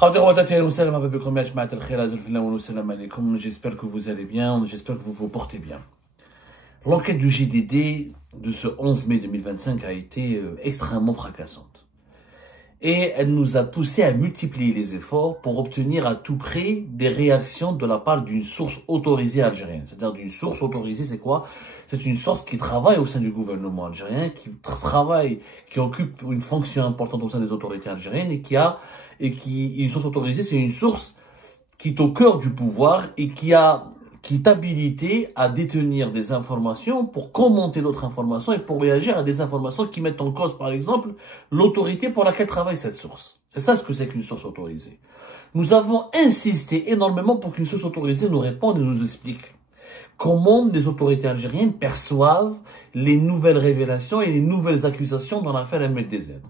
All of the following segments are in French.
J'espère que vous allez bien, j'espère que vous vous portez bien. L'enquête du JDD de ce 11 mai 2025 a été extrêmement fracassante. Et elle nous a poussé à multiplier les efforts pour obtenir à tout prix des réactions de la part d'une source autorisée algérienne. C'est-à-dire d'une source autorisée, c'est quoi? C'est une source qui travaille au sein du gouvernement algérien, qui travaille, qui occupe une fonction importante au sein des autorités algériennes une source autorisée, c'est une source qui est au cœur du pouvoir et qui est habilitée à détenir des informations pour commenter d'autres informations et pour réagir à des informations qui mettent en cause, par exemple, l'autorité pour laquelle travaille cette source. C'est ça ce que c'est qu'une source autorisée. Nous avons insisté énormément pour qu'une source autorisée nous réponde et nous explique comment les autorités algériennes perçoivent les nouvelles révélations et les nouvelles accusations dans l'affaire MLDZ.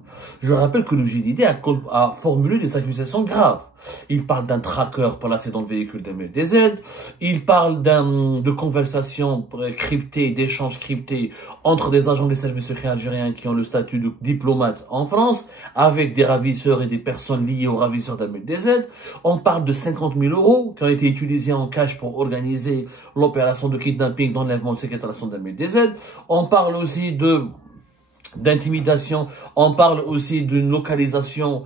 Je rappelle que le JDD a formulé des accusations graves. Il parle d'un tracker placé dans le véhicule d'MLDZ, il parle de conversations cryptées, d'échanges cryptés entre des agents des services secrets algériens qui ont le statut de diplomate en France, avec des ravisseurs et des personnes liées aux ravisseurs d'MLDZ. On parle de 50 000 € qui ont été utilisés en cash pour organiser l'opération de kidnapping, d'enlèvement, de séquestration d'MLDZ. On parle aussi d'intimidation, on parle aussi d'une localisation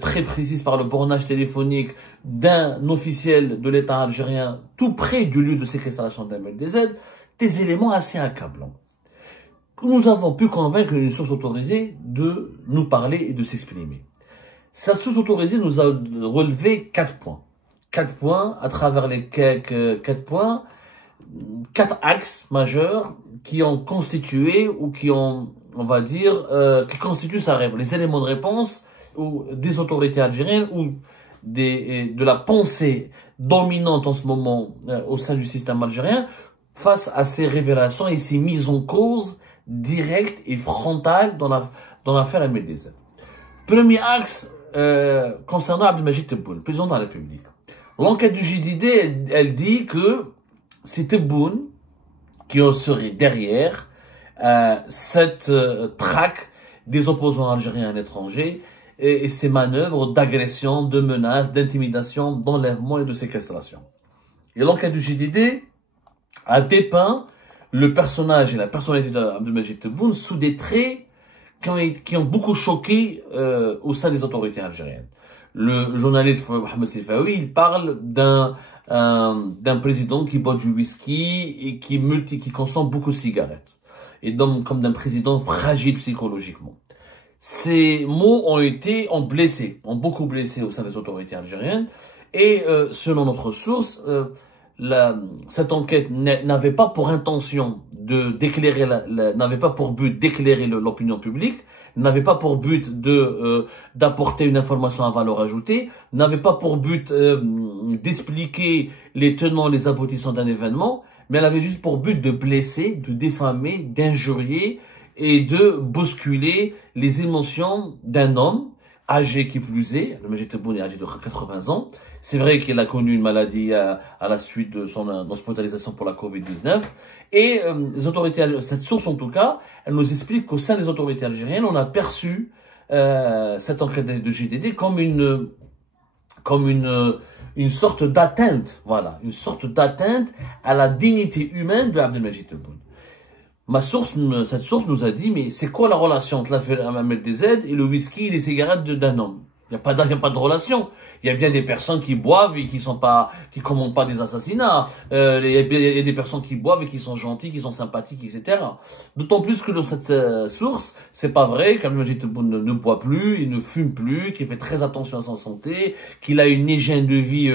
très précise par le bornage téléphonique d'un officiel de l'État algérien tout près du lieu de séquestration d'MLDZ, des éléments assez accablants. Nous avons pu convaincre une source autorisée de nous parler et de s'exprimer. Cette source autorisée nous a relevé 4 points. 4 points à travers les 4 points, 4 axes majeurs qui ont constitué ou qui ont, on va dire, qui constituent les éléments de réponse ou des autorités algériennes ou de la pensée dominante en ce moment au sein du système algérien face à ces révélations et ces mises en cause directes et frontales dans l'affaire MLDZ. Premier axe concernant Abdelmajid Tebboune, président de la République. L'enquête du JDD, elle dit que c'est Tebboune qui serait derrière cette traque des opposants algériens à l'étranger et ces manœuvres d'agression, de menaces, d'intimidation, d'enlèvement et de séquestration. Et l'enquête du JDD a dépeint le personnage et la personnalité d'Abdelmajid Tebboune sous des traits qui ont beaucoup choqué au sein des autorités algériennes. Le journaliste Mohamed Sifaoui, il parle d'un président qui boit du whisky et qui consomme beaucoup de cigarettes. Et donc, comme d'un président fragile psychologiquement. Ces mots ont beaucoup blessé au sein des autorités algériennes. Et selon notre source, cette enquête n'avait pas pour intention n'avait pas pour but d'éclairer l'opinion publique, n'avait pas pour but d'apporter une information à valeur ajoutée, n'avait pas pour but d'expliquer les tenants, les aboutissants d'un événement, mais elle avait juste pour but de blesser, de diffamer, d'injurier et de bousculer les émotions d'un homme âgé qui plus est. Abdelmajid Tebboune est âgé de 80 ans. C'est vrai qu'il a connu une maladie à la suite de son hospitalisation pour la Covid-19. Et les autorités, cette source en tout cas, elle nous explique qu'au sein des autorités algériennes, on a perçu cette enquête de JDD comme une sorte d'atteinte, voilà, une sorte d'atteinte à la dignité humaine de Abdelmajid Tebboune. Cette source nous a dit, mais c'est quoi la relation entre l'affaire MLDZ et le whisky et les cigarettes d'un homme? Il n'y a pas de relation. Il y a bien des personnes qui boivent et qui commandent pas des assassinats. Il y a des personnes qui boivent et qui sont gentilles, qui sont sympathiques, etc. D'autant plus que dans cette source, c'est pas vrai qu'Abdelmajid Tebboune ne boit plus, il ne fume plus, qu'il fait très attention à sa santé, qu'il a une hygiène de vie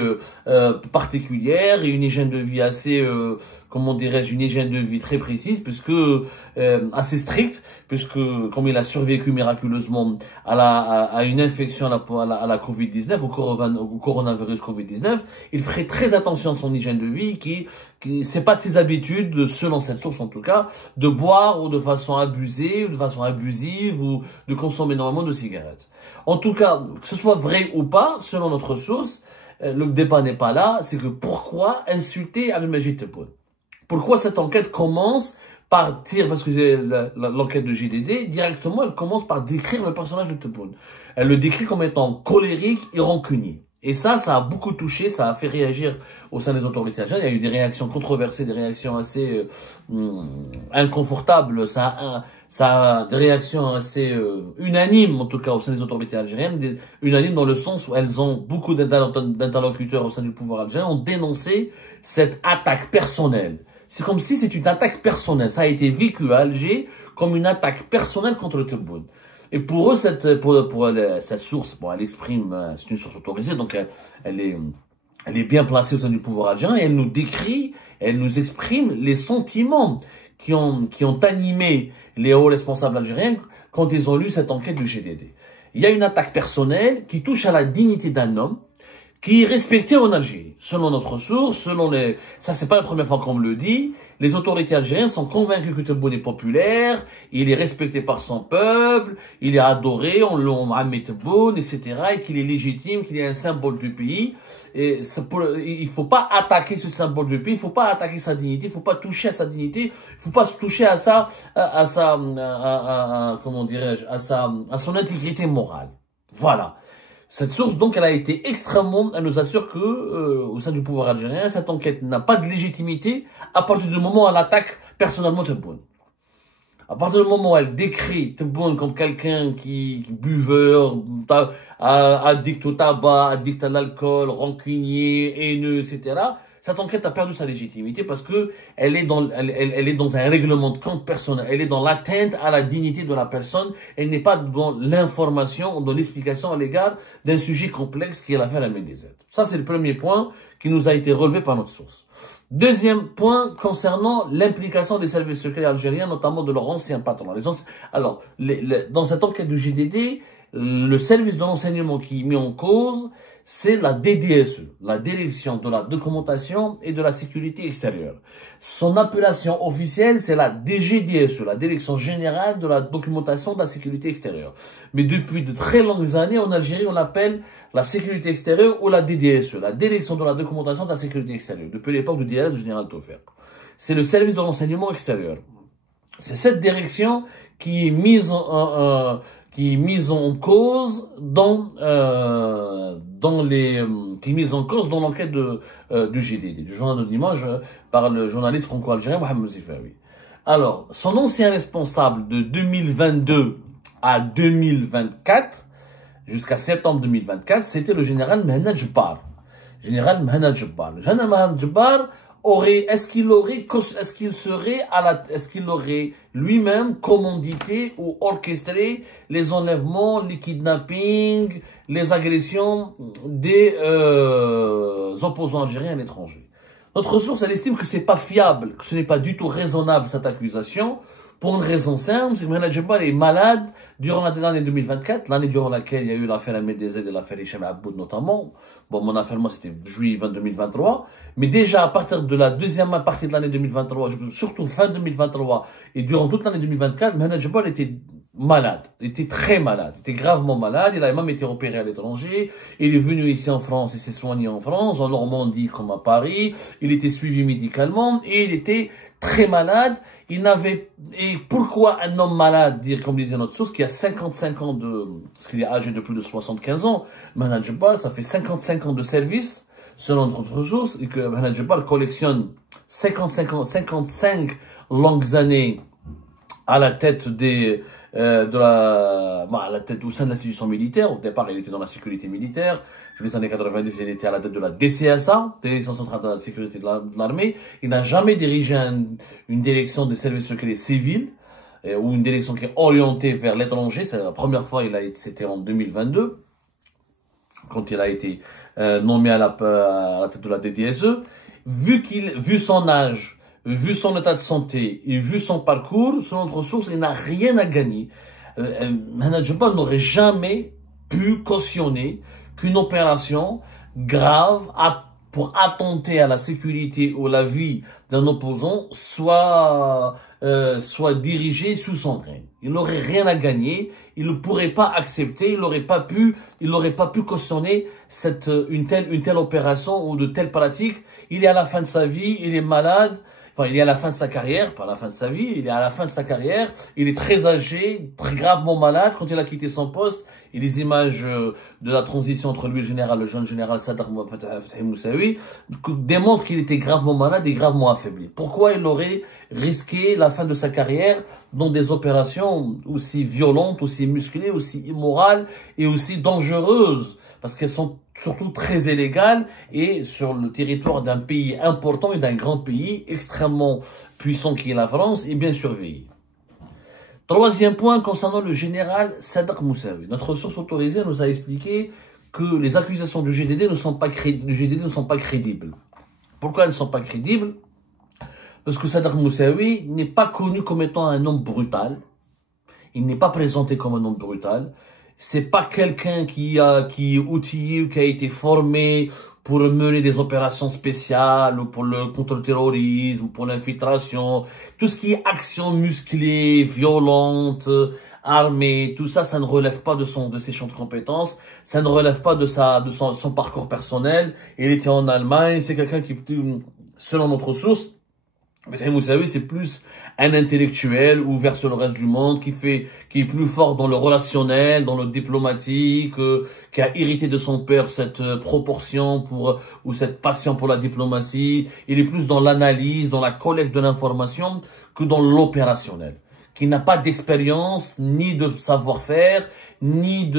particulière et une hygiène de vie assez, comment dirais-je, une hygiène de vie très précise, assez stricte, puisque comme il a survécu miraculeusement à une infection à la Covid-19, au coronavirus Covid-19, il ferait très attention à son hygiène de vie, c'est pas de ses habitudes, selon cette source en tout cas, de boire ou de façon abusée, ou de façon abusive, ou de consommer énormément de cigarettes. En tout cas, que ce soit vrai ou pas, selon notre source, le débat n'est pas là, c'est que pourquoi insulter Abdelmajid Tebboune? Pourquoi cette enquête commence par dire, parce que c'est l'enquête de JDD, directement, elle commence par décrire le personnage de Tebboune. Elle le décrit comme étant colérique et rancunier. Et ça a beaucoup touché, ça a fait réagir au sein des autorités algériennes. Il y a eu des réactions controversées, des réactions assez inconfortables. Ça a des réactions assez unanimes, en tout cas, au sein des autorités algériennes. Unanimes dans le sens où elles ont, beaucoup d'interlocuteurs au sein du pouvoir algérien ont dénoncé cette attaque personnelle. C'est comme si c'est une attaque personnelle. Ça a été vécu à Alger comme une attaque personnelle contre le Tebboune. Et pour eux, cette source, bon, elle exprime, c'est une source autorisée, donc elle est bien placée au sein du pouvoir algérien, et elle nous décrit, elle nous exprime les sentiments qui ont animé les hauts responsables algériens quand ils ont lu cette enquête du GDD. Il y a une attaque personnelle qui touche à la dignité d'un homme, qui est respecté en Algérie. Selon notre source, ça c'est pas la première fois qu'on me le dit, les autorités algériennes sont convaincues que Tebboune est populaire, il est respecté par son peuple, il est adoré, on l'aime Tebboune, etc., et qu'il est légitime, qu'il est un symbole du pays. Et il faut pas attaquer ce symbole du pays, il faut pas attaquer sa dignité, il faut pas toucher à sa dignité, il faut pas toucher à comment dirais-je, à son intégrité morale. Voilà. Cette source, donc, elle nous assure que, au sein du pouvoir algérien, cette enquête n'a pas de légitimité à partir du moment où elle attaque personnellement Tebboune. À partir du moment où elle décrit Tebboune comme quelqu'un qui buveur, addict au tabac, addict à l'alcool, rancunier, haineux, etc., cette enquête a perdu sa légitimité parce que elle est dans un règlement de compte personnel. Elle est dans l'atteinte à la dignité de la personne. Elle n'est pas dans l'information, dans l'explication à l'égard d'un sujet complexe qui est l'affaire MNDZ. Ça, c'est le premier point qui nous a été relevé par notre source. Deuxième point concernant l'implication des services secrets algériens, notamment de leurs anciens patrons. Alors, dans cette enquête du GDD, le service de renseignement qui est mis en cause, c'est la DDSE, la Direction de la Documentation et de la Sécurité Extérieure. Son appellation officielle, c'est la DGDSE, la Direction Générale de la Documentation de la Sécurité Extérieure. Mais depuis de très longues années, en Algérie, on l'appelle la Sécurité Extérieure ou la DDSE, la Direction de la Documentation de la Sécurité Extérieure, depuis l'époque du DRS du général Toffer. C'est le service de renseignement extérieur. C'est cette direction qui est mise en cause dans l'enquête du GDD, du journal de dimanche, par le journaliste franco-algérien Mohamed Zifaoui. Alors, son ancien responsable de 2022 à 2024, jusqu'à septembre 2024, c'était le général Mehna Djebbar. Le général Djebbar est-ce qu'il aurait lui-même commandité ou orchestré les enlèvements, les kidnappings, les agressions des opposants algériens à l'étranger? Notre source, elle estime que c'est pas fiable, que ce n'est pas du tout raisonnable cette accusation, pour une raison simple, c'est que Mehna Djebbar est malade durant l'année 2024, l'année durant laquelle il y a eu l'affaire MDZ et l'affaire Hicham Aboud notamment. Bon, mon affaire, moi, c'était juillet 2023. Mais déjà, à partir de la deuxième partie de l'année 2023, surtout fin 2023, et durant toute l'année 2024, Mehna Djebbar était malade, était très malade, était gravement malade. Il a même été opéré à l'étranger. Il est venu ici en France et s'est soigné en France, en Normandie comme à Paris. Il était suivi médicalement et il était très malade. Et pourquoi un homme malade, comme disait notre source, qui a 55 ans parce qu'il est âgé de plus de 75 ans, Mehna Djebbar, ça fait 55 ans de service, selon notre source, et que Mehna Djebbar collectionne 55 longues années à la tête à la tête au sein de l'institution militaire. Au départ, il était dans la sécurité militaire. Dans les années 90, il était à la tête de la DCSA, Direction Centrale de la Sécurité de l'Armée. Il n'a jamais dirigé une direction de services secrets civils, ou une direction qui est orientée vers l'étranger. C'est la première fois, c'était en 2022, quand il a été nommé à la tête de la DDSE. Vu son âge, vu son état de santé et vu son parcours, selon notre source, il n'a rien à gagner. Mehna Djebbar n'aurait jamais pu cautionner qu'une opération grave pour attenter à la sécurité ou la vie d'un opposant soit dirigée sous son règne. Il n'aurait rien à gagner, il ne pourrait pas accepter, il n'aurait pas pu cautionner une telle opération ou de telles pratiques. Il est à la fin de sa vie, il est malade, enfin, il est à la fin de sa carrière, pas à la fin de sa vie, il est à la fin de sa carrière, il est très âgé, très gravement malade quand il a quitté son poste, et les images de la transition entre lui et le jeune général Sadr Fathi Moussaoui, démontrent qu'il était gravement malade et gravement affaibli. Pourquoi il aurait risqué la fin de sa carrière dans des opérations aussi violentes, aussi musclées, aussi immorales et aussi dangereuses? Parce qu'elles sont surtout très illégales et sur le territoire d'un pays important et d'un grand pays extrêmement puissant qui est la France et bien surveillé. Troisième point concernant le général Sadr Moussaoui. Notre source autorisée nous a expliqué que les accusations du GDD ne sont pas crédibles. Pourquoi elles ne sont pas crédibles? Parce que Sadr Moussaoui n'est pas connu comme étant un homme brutal. Il n'est pas présenté comme un homme brutal. C'est pas quelqu'un qui est outillé ou qui a été formé pour mener des opérations spéciales ou pour le contre-terrorisme, pour l'infiltration. Tout ce qui est action musclée, violente, armée, tout ça, ça ne relève pas de ses champs de compétences. Ça ne relève pas de son parcours personnel. Il était en Allemagne. C'est quelqu'un qui, selon notre source, Fathi Moussaoui, c'est plus un intellectuel ouvert sur le reste du monde, qui est plus fort dans le relationnel, dans le diplomatique, qui a hérité de son père cette proportion ou cette passion pour la diplomatie. Il est plus dans l'analyse, dans la collecte de l'information que dans l'opérationnel. Qui n'a pas d'expérience, ni de savoir-faire, ni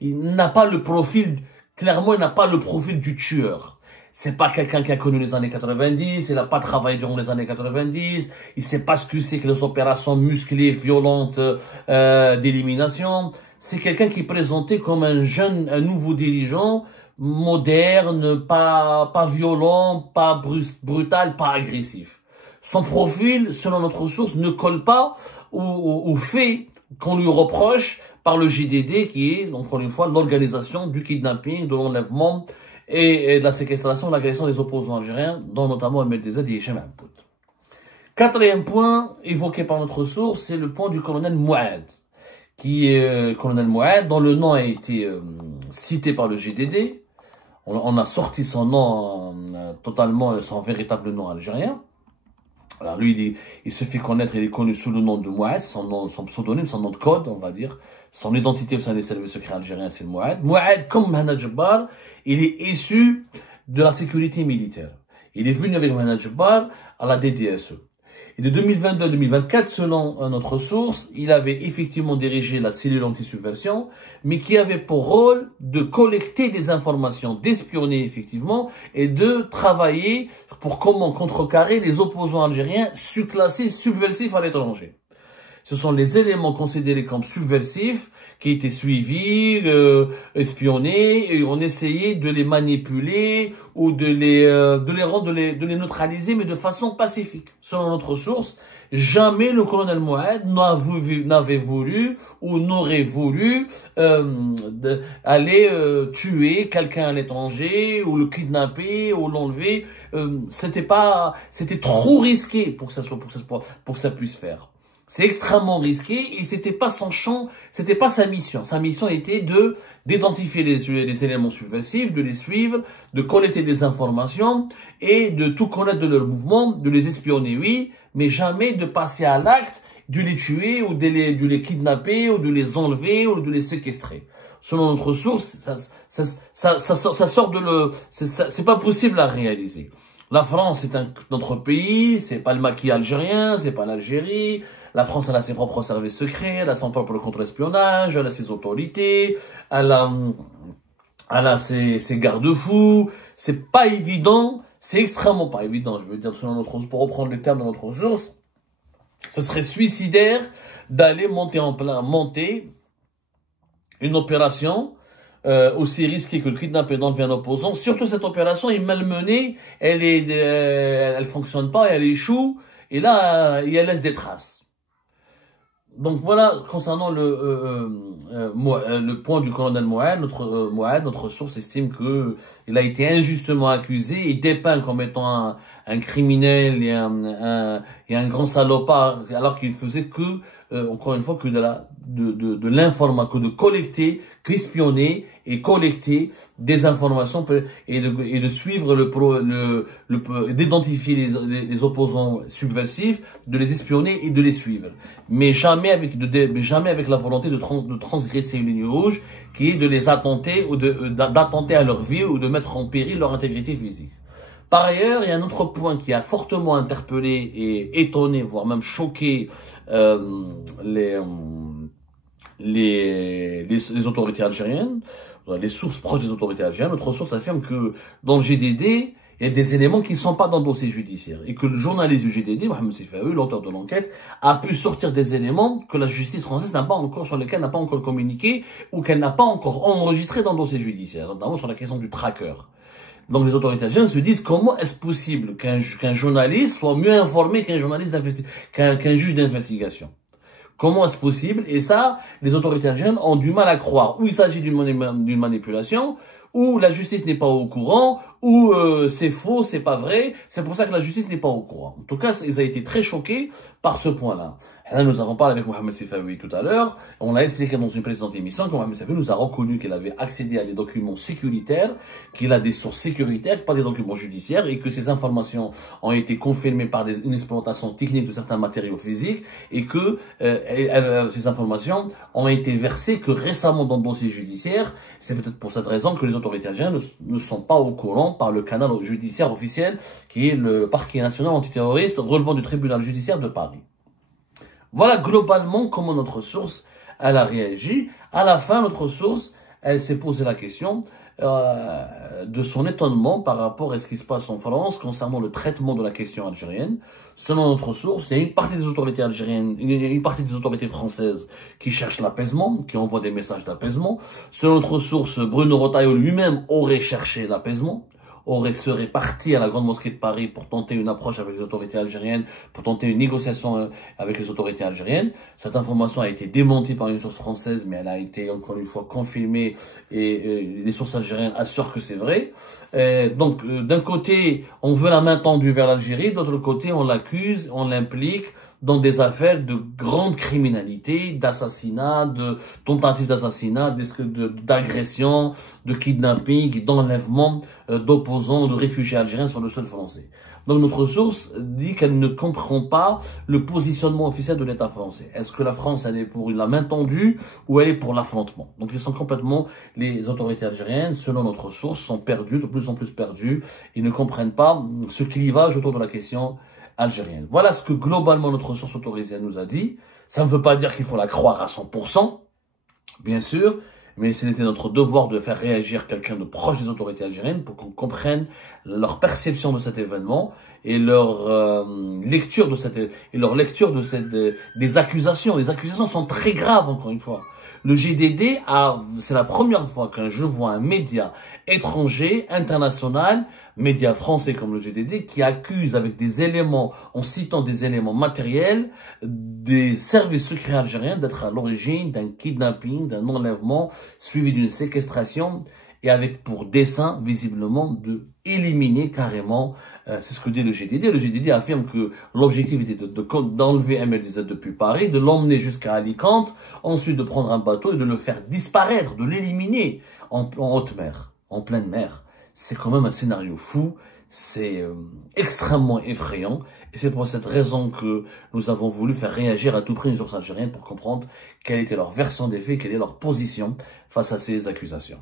il n'a pas le profil, clairement, il n'a pas le profil du tueur. C'est pas quelqu'un qui a connu les années 90, il n'a pas travaillé durant les années 90, il sait pas ce que c'est que les opérations musclées, violentes, d'élimination. C'est quelqu'un qui est présenté comme un nouveau dirigeant, moderne, pas violent, pas brutal, pas agressif. Son profil, selon notre source, ne colle pas au fait qu'on lui reproche par le JDD, qui est, encore une fois, l'organisation du kidnapping, de l'enlèvement, et de la séquestration, l'agression des opposants algériens, dont notamment MLDZ et Hichem Aoud. Quatrième point évoqué par notre source, c'est le point du colonel Mouad, qui est colonel Mouad, dont le nom a été cité par le GDD. On a sorti son nom totalement, son véritable nom algérien. Alors lui, il se fait connaître, il est connu sous le nom de Mouad, son pseudonyme, son nom de code, on va dire. Son identité au sein des services secrets algériens, c'est le Mouad. Mouad, comme Mohamed Jabbar, il est issu de la sécurité militaire. Il est venu avec Mohamed Jabbar à la DDSE. Et de 2022 à 2024, selon notre source, il avait effectivement dirigé la cellule anti-subversion, mais qui avait pour rôle de collecter des informations, d'espionner effectivement, et de travailler pour comment contrecarrer les opposants algériens surclassés, subversifs à l'étranger. Ce sont les éléments considérés comme subversifs qui étaient suivis, espionnés, et on essayait de les manipuler ou de les neutraliser, mais de façon pacifique. Selon notre source, jamais le colonel Mouad n'avait voulu ou n'aurait voulu aller tuer quelqu'un à l'étranger ou le kidnapper ou l'enlever. C'était trop risqué pour que ça puisse faire. C'est extrêmement risqué et c'était pas son champ, c'était pas sa mission. Sa mission était d'identifier les éléments subversifs, de les suivre, de collecter des informations et de tout connaître de leurs mouvements, de les espionner, oui, mais jamais de passer à l'acte de les tuer ou de les kidnapper ou de les enlever ou de les séquestrer. Selon notre source, c'est pas possible à réaliser. La France, c'est notre pays, c'est pas le maquis algérien, c'est pas l'Algérie. La France, elle a ses propres services secrets, elle a son propre contre-espionnage, elle a ses autorités, elle a ses garde-fous. C'est pas évident, c'est extrêmement pas évident, je veux dire, selon notre, pour reprendre les termes de notre source, ce serait suicidaire d'aller monter une opération aussi risquée que le kidnapping d'enlever un opposant. Surtout cette opération est malmenée, elle fonctionne pas, elle échoue, et là, elle laisse des traces. Donc voilà, concernant le point du colonel Mouad, notre source estime que il a été injustement accusé et dépeint comme étant un criminel et un grand salopard, alors qu'il faisait que, encore une fois, que de l'information, que de collecter, qu'espionner et collecter des informations et de suivre d'identifier les opposants subversifs, de les espionner et de les suivre. Mais jamais avec la volonté de transgresser une ligne rouge, qui est de les attenter ou d'attenter à leur vie ou de mettre en péril leur intégrité physique. Par ailleurs, il y a un autre point qui a fortement interpellé et étonné, voire même choqué les autorités algériennes, les sources proches des autorités algériennes. Notre source affirme que dans le GDD, il y a des éléments qui ne sont pas dans le dossier judiciaire et que le journaliste du GDD, Mohamed Sifaoui, l'auteur de l'enquête, a pu sortir des éléments que la justice française sur lesquels n'a pas encore communiqué ou qu'elle n'a pas encore enregistré dans le dossier judiciaire, notamment sur la question du tracker. Donc les autorités algériennes se disent comment est-ce possible qu'un journaliste soit mieux informé qu'un juge d'investigation. Comment est-ce possible? Et ça, les autorités algériennes ont du mal à croire. Ou il s'agit d'une manipulation, ou la justice n'est pas au courant, ou c'est faux, c'est pas vrai. C'est pour ça que la justice n'est pas au courant. En tout cas, ils ont été très choqués par ce point-là. Là, nous avons parlé avec Mohamed Sifaoui tout à l'heure. On a expliqué dans une précédente émission que Mohamed Sifaoui nous a reconnu qu'il avait accédé à des documents sécuritaires, qu'il a des sources sécuritaires, pas des documents judiciaires, et que ces informations ont été confirmées par une exploitation technique de certains matériaux physiques, et que ces informations ont été versées que récemment dans le dossier judiciaire. C'est peut-être pour cette raison que les autorités algériennes ne sont pas au courant par le canal judiciaire officiel, qui est le parquet national antiterroriste relevant du tribunal judiciaire de Paris. Voilà globalement comment notre source elle a réagi. À la fin, notre source, elle s'est posé la question de son étonnement par rapport à ce qui se passe en France concernant le traitement de la question algérienne. Selon notre source, il y a une partie des autorités algériennes, une partie des autorités françaises qui cherchent l'apaisement, qui envoient des messages d'apaisement. Selon notre source, Bruno Retailleau lui-même aurait cherché l'apaisement, serait parti à la Grande Mosquée de Paris pour tenter une approche avec les autorités algériennes, pour tenter une négociation avec les autorités algériennes. Cette information a été démentie par une source française, mais elle a été encore une fois confirmée et les sources algériennes assurent que c'est vrai. Donc, d'un côté, on veut la main tendue vers l'Algérie, de l'autre côté, on l'accuse, on l'implique dans des affaires de grande criminalité, d'assassinat, de tentative d'assassinat, d'agression, de kidnapping, d'enlèvement d'opposants, de réfugiés algériens sur le sol français. Donc notre source dit qu'elle ne comprend pas le positionnement officiel de l'État français. Est-ce que la France, elle est pour la main tendue ou elle est pour l'affrontement? Donc les autorités algériennes, selon notre source, sont perdues, de plus en plus perdues, et ne comprennent pas ce clivage autour de la question algérienne. Voilà ce que globalement notre source autorisée nous a dit. Ça ne veut pas dire qu'il faut la croire à 100%, bien sûr, mais c'était notre devoir de faire réagir quelqu'un de proche des autorités algériennes pour qu'on comprenne leur perception de cet événement et leur lecture des accusations. Les accusations sont très graves, encore une fois. Le GDD c'est la première fois que je vois un média étranger, international, média français comme le GDD, qui accuse avec des éléments, en citant des éléments matériels, des services secrets algériens d'être à l'origine d'un kidnapping, d'un enlèvement, suivi d'une séquestration, et avec pour dessein, visiblement, de éliminer carrément, c'est ce que dit le GDD. Le GDD affirme que l'objectif était d'enlever MLDZ depuis Paris, de l'emmener jusqu'à Alicante, ensuite de prendre un bateau et de le faire disparaître, de l'éliminer en haute mer, en pleine mer. C'est quand même un scénario fou, c'est extrêmement effrayant, et c'est pour cette raison que nous avons voulu faire réagir à tout prix une source algérienne pour comprendre quelle était leur version des faits, quelle est leur position face à ces accusations.